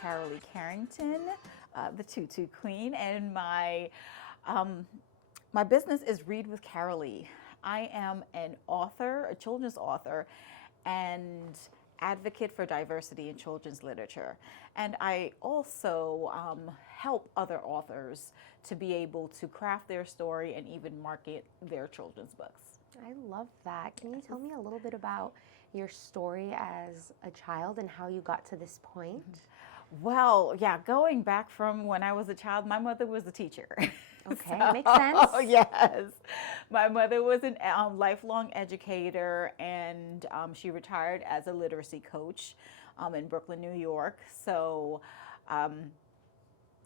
Carylee Carrington, the Tutu Queen, and my business is Read with Carylee. I am an author, a children's author, and advocate for diversity in children's literature. And I also help other authors to be able to craft their story and even market their children's books. I love that. Can you tell me a little bit about your story as a child and how you got to this point? Well, yeah, going back from when I was a child, my mother was a teacher. Okay, makes sense. Yes. My mother was a lifelong educator, and she retired as a literacy coach in Brooklyn, New York. So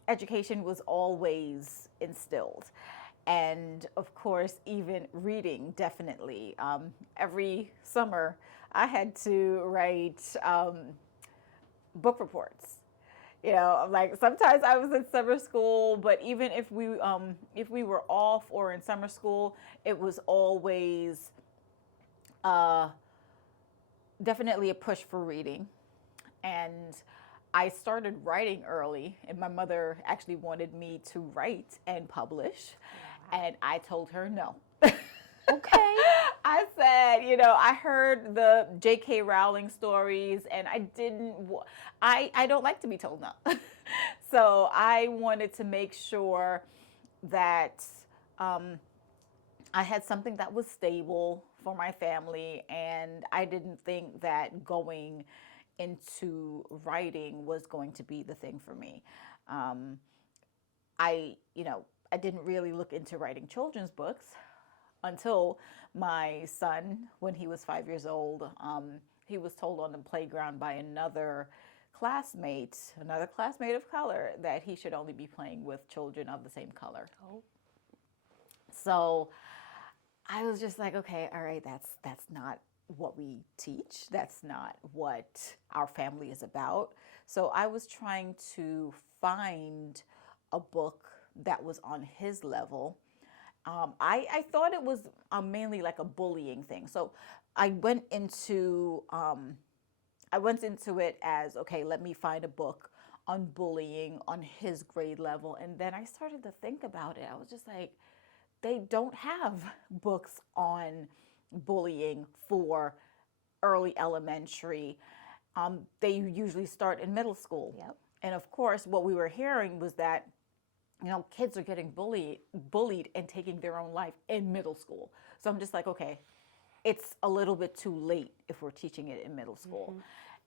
education was always instilled. And of course, even reading, definitely. Every summer, I had to write book reports. You know, like sometimes I was in summer school, but even if we were off or in summer school, it was always definitely a push for reading. And I started writing early, and my mother actually wanted me to write and publish. And I told her no. Okay. I said, you know, I heard the J.K. Rowling stories, and I don't like to be told no. So I wanted to make sure that I had something that was stable for my family, and I didn't think that going into writing was going to be the thing for me. I didn't really look into writing children's books until my son, when he was 5 years old, he was told on the playground by another classmate of color, that he should only be playing with children of the same color. Oh. So I was just like, okay, all right, that's not what we teach. That's not what our family is about. So I was trying to find a book that was on his level. I thought it was mainly like a bullying thing. So I went into it as, okay, let me find a book on bullying on his grade level. And then I started to think about it. I was just like, they don't have books on bullying for early elementary. They usually start in middle school. Yep. And of course, what we were hearing was that, you know, kids are getting bullied and taking their own life in middle school. So I'm just like, okay, it's a little bit too late if we're teaching it in middle school. Mm-hmm.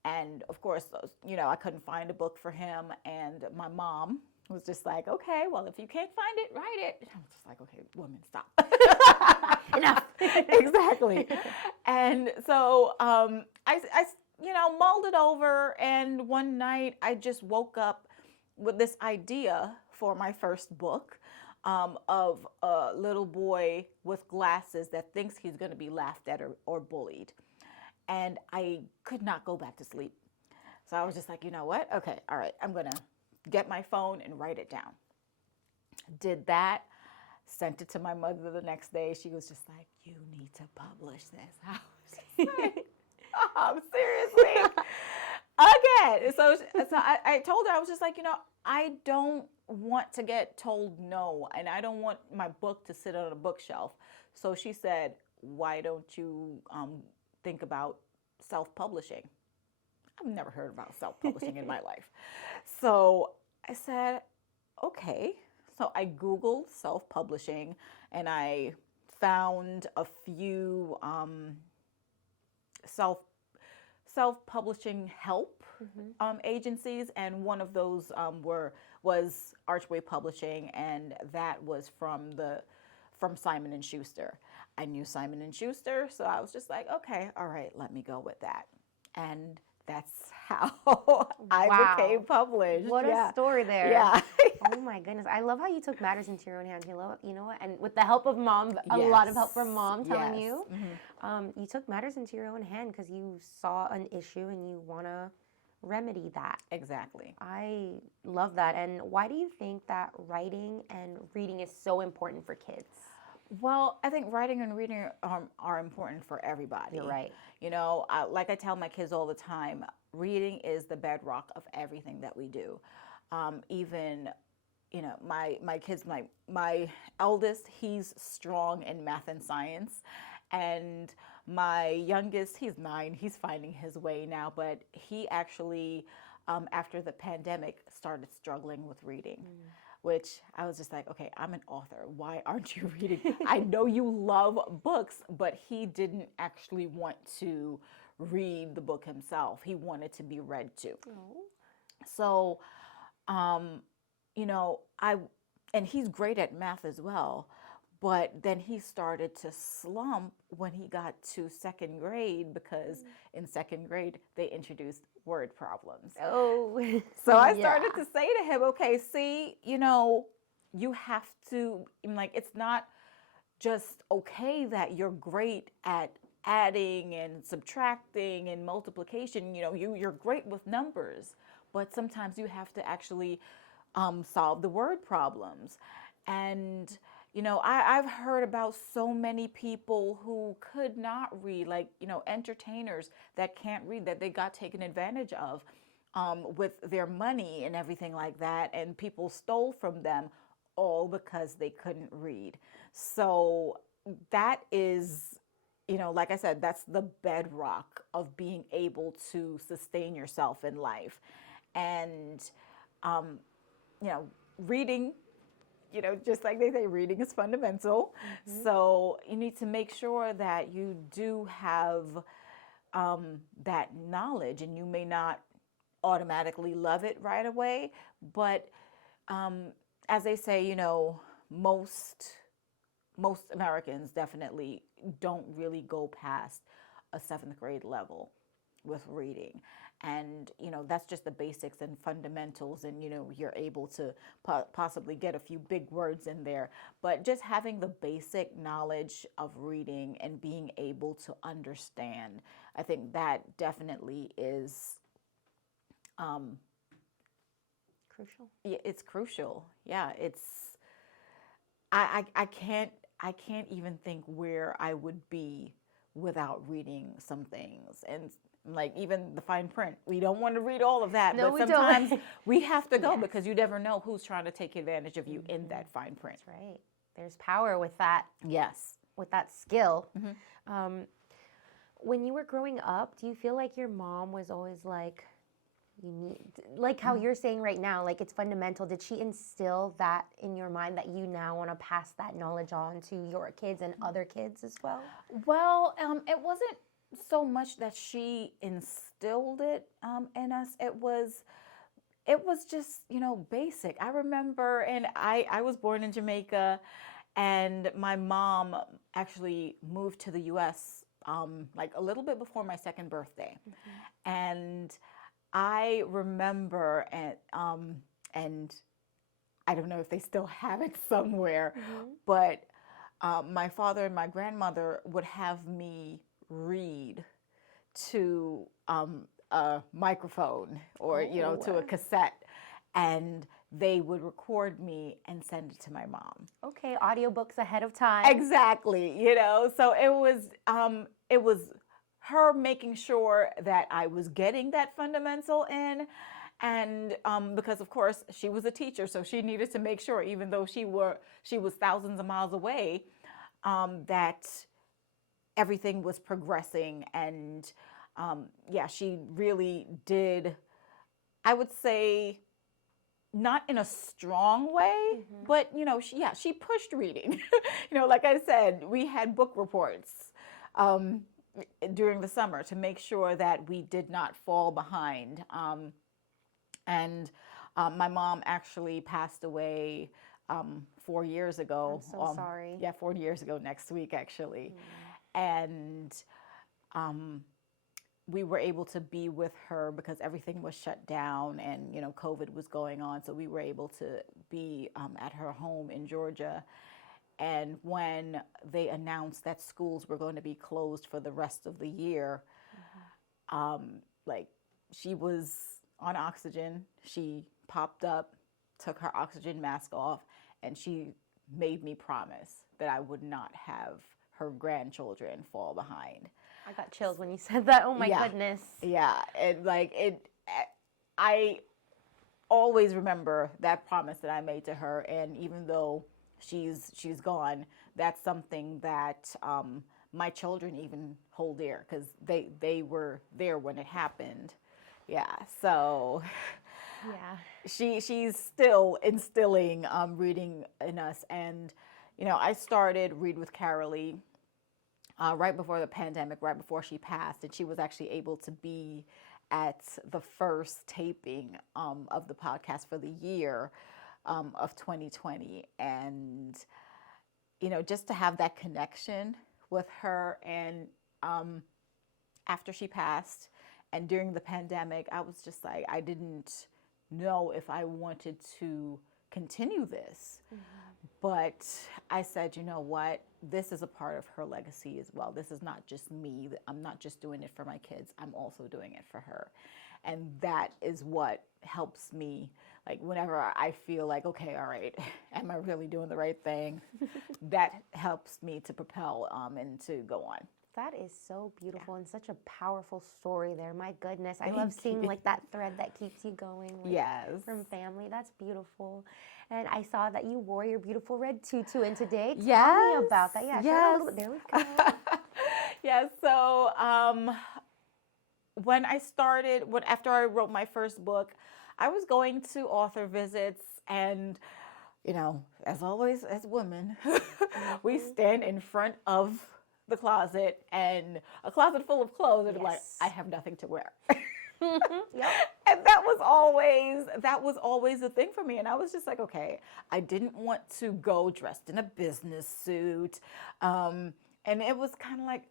And of course, you know, I couldn't find a book for him. And my mom was just like, okay, well, if you can't find it, write it. And I'm just like, okay, woman, stop. Enough. Exactly. And so I, you know, mulled it over. And one night I just woke up with this idea for my first book of a little boy with glasses that thinks he's going to be laughed at or bullied. And I could not go back to sleep. So I was just like, you know what? Okay, all right, I'm going to get my phone and write it down. Did that, sent it to my mother the next day. She was just like, you need to publish this. I was just like, oh, seriously? Again. So I told her, I was just like, you know, I don't want to get told no, and I don't want my book to sit on a bookshelf. So she said, why don't you think about self-publishing? I've never heard about self-publishing in my life. So I said, okay. So I Googled self-publishing, and I found a few self-publishing help agencies, and one of those was Archway Publishing, and that was from Simon and Schuster. I knew Simon and Schuster, so I was just like, okay, all right, let me go with that. And that's how I became published. What a story there. Yeah. Oh my goodness. I love how you took matters into your own hands. You know what? And with the help of mom, a lot of help from mom telling you, you took matters into your own hand because you saw an issue and you want to remedy that. Exactly. I love that. And why do you think that writing and reading is so important for kids? Well, I think writing and reading are important for everybody. You're right. You know, like I tell my kids all the time, reading is the bedrock of everything that we do. Even, you know, my kids, my eldest, he's strong in math and science, and my youngest, he's 9, he's finding his way now, but he actually, after the pandemic, started struggling with reading. Which I was just like, okay, I'm an author. Why aren't you reading? I know you love books, but he didn't actually want to read the book himself. He wanted to be read to. Oh. So, um, you know, and he's great at math as well. But then he started to slump when he got to second grade because in second grade they introduced word problems. Oh. So I started to say to him, okay, see, you know, you have to, like, it's not just okay that you're great at adding and subtracting and multiplication. You know, you're great with numbers, but sometimes you have to actually solve the word problems. And, you know, I've heard about so many people who could not read, like, you know, entertainers that can't read, that they got taken advantage of with their money and everything like that. And people stole from them all because they couldn't read. So that is, you know, like I said, that's the bedrock of being able to sustain yourself in life. And, you know, reading, you know, just like they say, reading is fundamental. So you need to make sure that you do have that knowledge, and you may not automatically love it right away, but as they say, you know, most Americans definitely don't really go past a 7th grade level with reading. And, you know, that's just the basics and fundamentals. And, you know, you're able to possibly get a few big words in there. But just having the basic knowledge of reading and being able to understand, I think that definitely is Crucial. yeah, it's crucial. Yeah, it's I can't even think where I would be without reading some things. And like even the fine print, we don't want to read all of that, No, but we sometimes don't. we have to go Yes. because you never know who's trying to take advantage of you in that fine print. That's right. There's power with that Yes. skill. When you were growing up, do you feel like your mom was always like, you need, like how you're saying right now, like it's fundamental? Did she instill that in your mind that you now want to pass that knowledge on to your kids and other kids as well? Well, it wasn't so much that she instilled it in us. It was just, you know, basic. I remember, and I was born in Jamaica, and my mom actually moved to the U.S. Like a little bit before my 2nd birthday, and I remember, and I don't know if they still have it somewhere, but my father and my grandmother would have me read to a microphone or, you know, to a cassette, and they would record me and send it to my mom. Okay, audiobooks ahead of time. Exactly, you know, so it was her making sure that I was getting that fundamental in. And because of course she was a teacher, so she needed to make sure, even though she was thousands of miles away, that everything was progressing. And yeah, she really did, I would say, not in a strong way, but you know, she pushed reading. You know, like I said, we had book reports during the summer to make sure that we did not fall behind. And my mom actually passed away 4 years ago. I'm so sorry. Yeah, 4 years ago next week, actually. And we were able to be with her because everything was shut down and, you know, COVID was going on. So we were able to be at her home in Georgia. And when they announced that schools were going to be closed for the rest of the year, like she was on oxygen. She popped up, took her oxygen mask off, and she made me promise that I would not have her grandchildren fall behind. I got chills when you said that. Oh my Yeah. goodness. Yeah, and like I always remember that promise that I made to her, and even though she's gone, that's something that my children even hold dear because they were there when it happened. Yeah, so Yeah. she's still instilling reading in us, and I started Read with Carylee right before the pandemic, right before she passed, and she was actually able to be at the first taping of the podcast for the year of 2020, and just to have that connection with her, and after she passed and during the pandemic, I was just like, I didn't know if I wanted to continue this. But I said, you know what? This is a part of her legacy as well. This is not just me. I'm not just doing it for my kids. I'm also doing it for her. And that is what helps me. Like whenever I feel like, okay, all right, am I really doing the right thing? That helps me to propel and to go on. That is so beautiful and such a powerful story there. My goodness. I love seeing like that thread that keeps you going. Like, yes. From family. That's beautiful. And I saw that you wore your beautiful red tutu in today. Yes. Tell me about that. Yeah. Yes. There we go. Yes. So when I started, after I wrote my first book, I was going to author visits, and as always, as women, we stand in front of the closet, and a closet full of clothes, and like, I have nothing to wear. Yep. And that was always the thing for me. And I was just like, okay, I didn't want to go dressed in a business suit. And it was kind of like,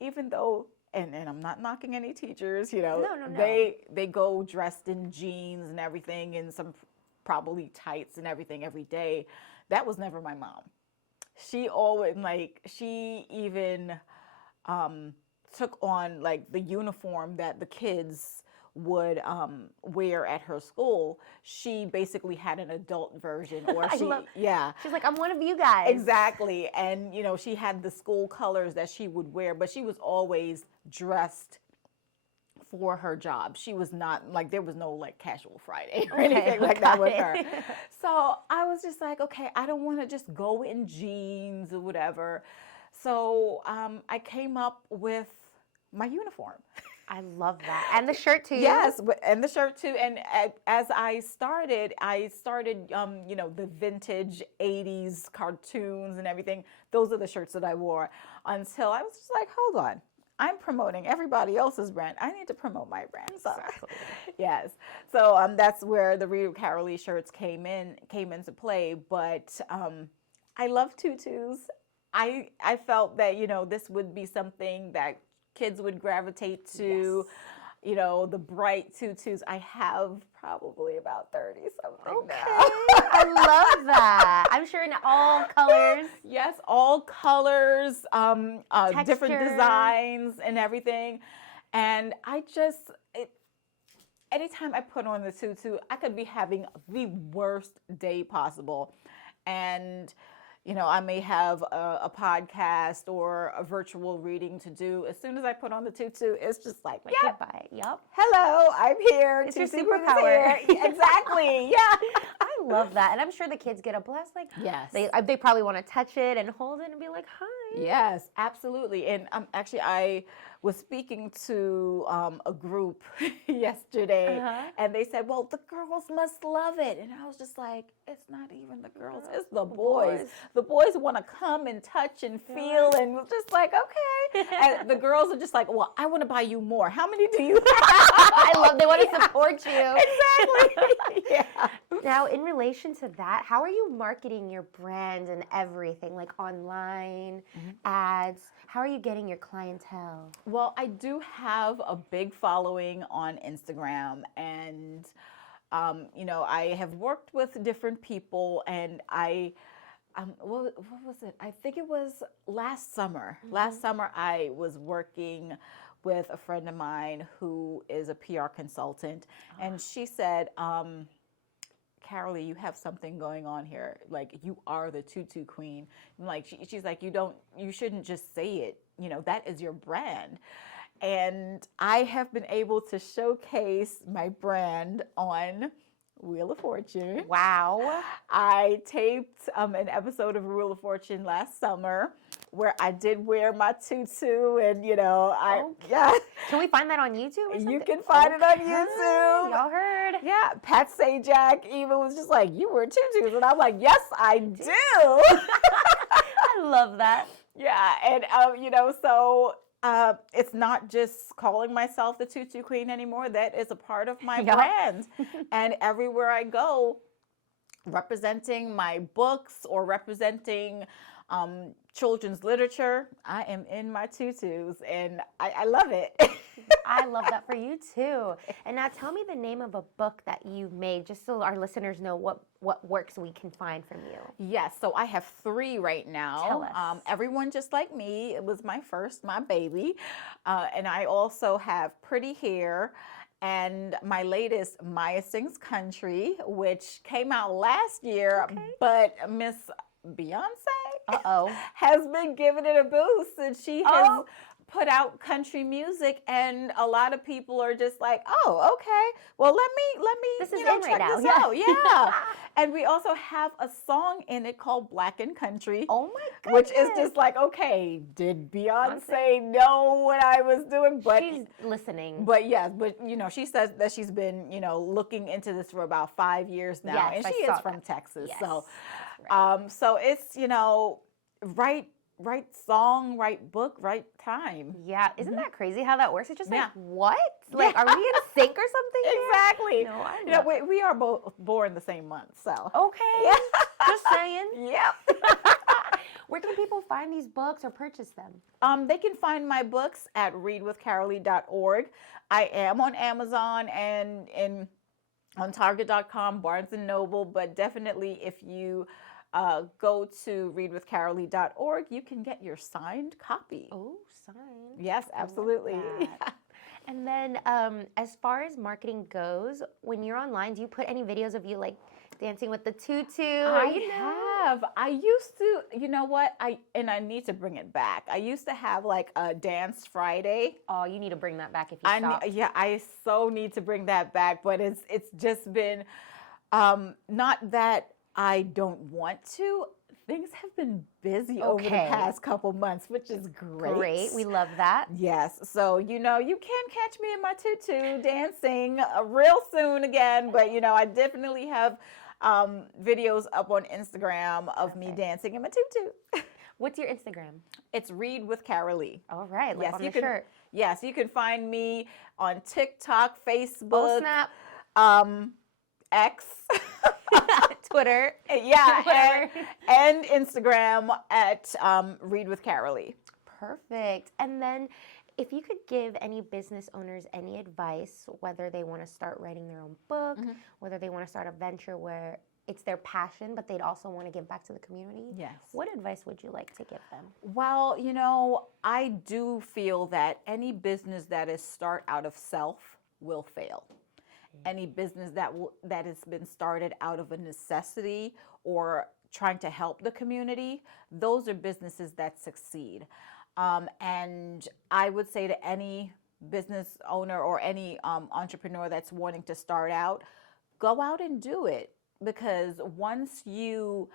even though, and I'm not knocking any teachers, No. they go dressed in jeans and everything, and some probably tights and everything every day. That was never my mom. She always, she even took on the uniform that the kids would wear at her school. She basically had an adult version, or she's like, I'm one of you guys. Exactly. And she had the school colors that she would wear, but she was always dressed for her job. She was not there was no casual Friday or anything like that with her. So I was just like, okay, I don't want to just go in jeans or whatever. So I came up with my uniform. I love that. And the shirt too. Yes, and the shirt too. And as I started, the vintage 80s cartoons and everything. Those are the shirts that I wore until I was just like, hold on. I'm promoting everybody else's brand. I need to promote my brand. So, Exactly. yes. So that's where the Read with Carylee shirts came into play. But I love tutus. I felt that this would be something that kids would gravitate to. Yes. The bright tutus. I have probably about 30 something now. I love that. I'm sure in all colors. Yes, all colors, different Texture. designs and everything. And anytime I put on the tutu, I could be having the worst day possible. And I may have a podcast or a virtual reading to do. As soon as I put on the tutu, it's just like, yep. Goodbye. Yep. Hello, I'm here. It's your Tutu superpower. is here. Exactly. Yeah. I love that. And I'm sure the kids get a blast. Yes. They probably want to touch it and hold it and be like, hi. Yes, absolutely. And actually, I was speaking to a group yesterday, and they said, well, the girls must love it. And I was just like, it's not even the girls, it's the boys. The boys want to come and touch and feel, and we're just like, okay. And the girls are just like, well, I want to buy you more. How many do you have? I love, they want to support you. Exactly. Yeah. Now, in relation to that, how are you marketing your brand and everything, like online, ads? How are you getting your clientele? Well, I do have a big following on Instagram, and I have worked with different people, and what was it? I think it was last summer. Last summer, I was working with a friend of mine who is a PR consultant, and she said, Carylee, you have something going on here. Like, you are the Tutu Queen. And like, she's like, you shouldn't just say it. You know, that is your brand. And I have been able to showcase my brand on Wheel of Fortune. Wow. I taped an episode of Wheel of Fortune last summer where I did wear my tutu, and yeah. Can we find that on YouTube or something? You can find it on YouTube. Y'all heard? Yeah, Pat Sajak even was just like, you wear tutus, and I'm like, yes, I do. I love that. Yeah, and so it's not just calling myself the Tutu Queen anymore. That is a part of my brand. And everywhere I go, representing my books or representing children's literature, I am in my tutus, and I love it. I love that for you too. And now tell me the name of a book that you've made, just so our listeners know what works we can find from you. Yes, so I have 3 right now. Tell us. Everyone Just Like Me. It was my baby. And I also have Pretty Hair, and my latest, Maya Sings Country, which came out last year, but Miss Beyonce has been giving it a boost, and she has put out country music, and a lot of people are just like, oh, okay, well, let me this is check right this now. out. Yeah. And we also have a song in it called Black and Country. Oh my goodness. Which is just like, okay, did Beyonce know what I was doing? But she's listening. But yes, she says that she's been, looking into this for about 5 years now. Yes, and she is from Texas. Yes, So right. so it's, right song, right book, right time. Yeah, isn't that crazy how that works? It's just like, Yeah. what? Like, are we in sync or something here? Exactly. No, I know. We are both born the same month, so. Okay. Yeah. Just saying. Yep. Where can people find these books or purchase them? They can find my books at readwithcarylee.org. I am on Amazon and on Target.com, Barnes & Noble, but definitely if you go to readwithcarylee.org, you can get your signed copy. Oh, signed. Yes, absolutely. And then as far as marketing goes, when you're online, do you put any videos of you like dancing with the tutu? I have. I used to, you know what? I need to bring it back. I used to have like a dance Friday. Oh, you need to bring that back if you stop. I so need to bring that back, but it's just been not that I don't want to. Things have been busy over the past couple months, which is great. Great. We love that. Yes. So, you can catch me in my tutu dancing real soon again. But, I definitely have videos up on Instagram of me dancing in my tutu. What's your Instagram? It's Read with Carylee. All right. Like on the shirt. Yes. You can find me on TikTok, Facebook. Oh, snap. X. Twitter. Yeah, and Instagram at Read with Carylee. Perfect. And then if you could give any business owners any advice, whether they want to start writing their own book, whether they want to start a venture where it's their passion, but they'd also want to give back to the community, yes. What advice would you like to give them? Well, I do feel that any business that is start out of self will fail. Any business that has been started out of a necessity or trying to help the community, those are businesses that succeed. And I would say to any business owner or any entrepreneur that's wanting to start out, go out and do it. Because once you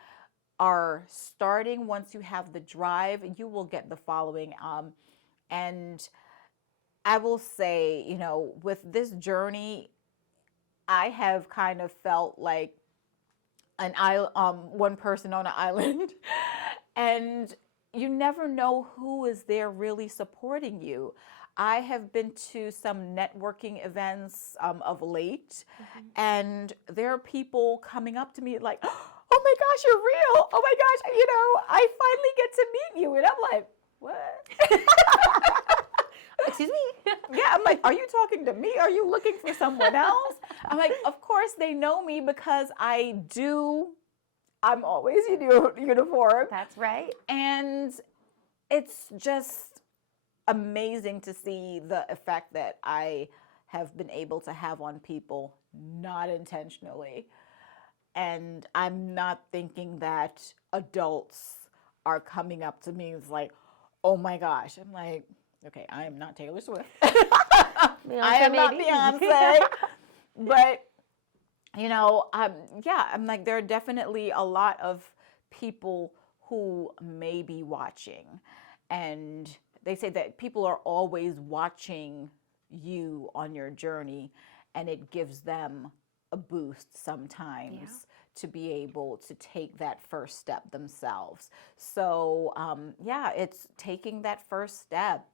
are starting, once you have the drive, you will get the following. And I will say, with this journey, I have kind of felt like one person on an island, and you never know who is there really supporting you. I have been to some networking events of late, and there are people coming up to me like, oh my gosh, you're real. Oh my gosh, I finally get to meet you. And I'm like, what? Excuse me? Yeah, I'm like, are you talking to me? Are you looking for someone else? I'm like, of course they know me because I'm always in uniform. That's right. And it's just amazing to see the effect that I have been able to have on people, not intentionally. And I'm not thinking that adults are coming up to me and it's like, oh my gosh. I'm like, okay, I am not Taylor Swift. I am not Beyonce. But, you know, yeah, I'm like, there are definitely a lot of people who may be watching. And they say that people are always watching you on your journey, and it gives them a boost sometimes to be able to take that first step themselves. So, yeah, it's taking that first step.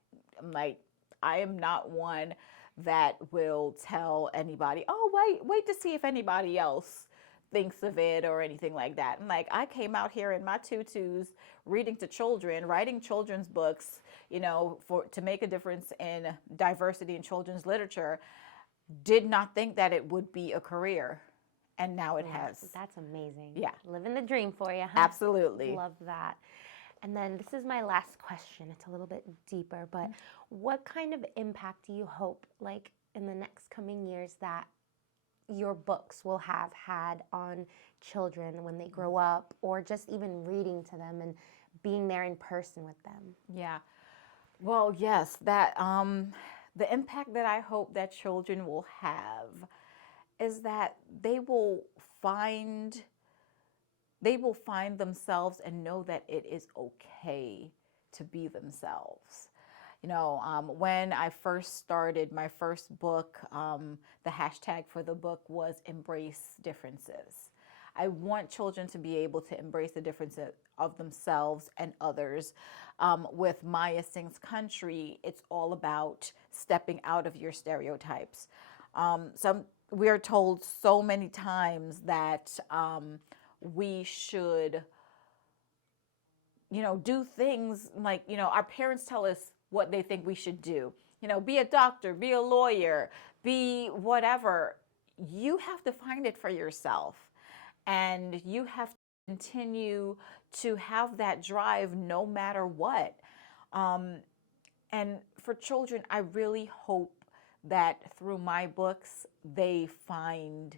I'm like, I am not one that will tell anybody, oh, wait to see if anybody else thinks of it or anything like that. And like, I came out here in my tutus reading to children, writing children's books, you know, to make a difference in diversity in children's literature. Did not think that it would be a career, and now it has. That's amazing. Yeah. Living the dream for you, huh? Absolutely. Love that. And then this is my last question. It's a little bit deeper, but what kind of impact do you hope, like in the next coming years, that your books will have had on children when they grow up, or just even reading to them and being there in person with them? Yeah. Well, yes, that the impact that I hope that children will have is that they will find themselves and know that it is okay to be themselves. You know, when I first started my first book, the hashtag for the book was embrace differences. I want children to be able to embrace the differences of themselves and others. With Maya Singh's Country, it's all about stepping out of your stereotypes. We are told so many times that we should, you know, do things like, you know, our parents tell us what they think we should do. You know, be a doctor, be a lawyer, be whatever. You have to find it for yourself. And you have to continue to have that drive no matter what. And for children, I really hope that through my books, they find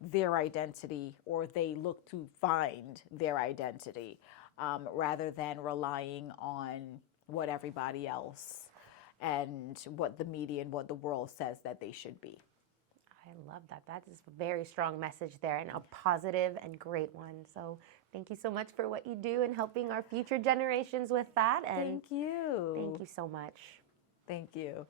their identity, or they look to find their identity, rather than relying on what everybody else and what the media and what the world says that they should be. I love that. That is a very strong message there, and a positive and great one. So thank you so much for what you do and helping our future generations with that. And thank you. Thank you so much. Thank you.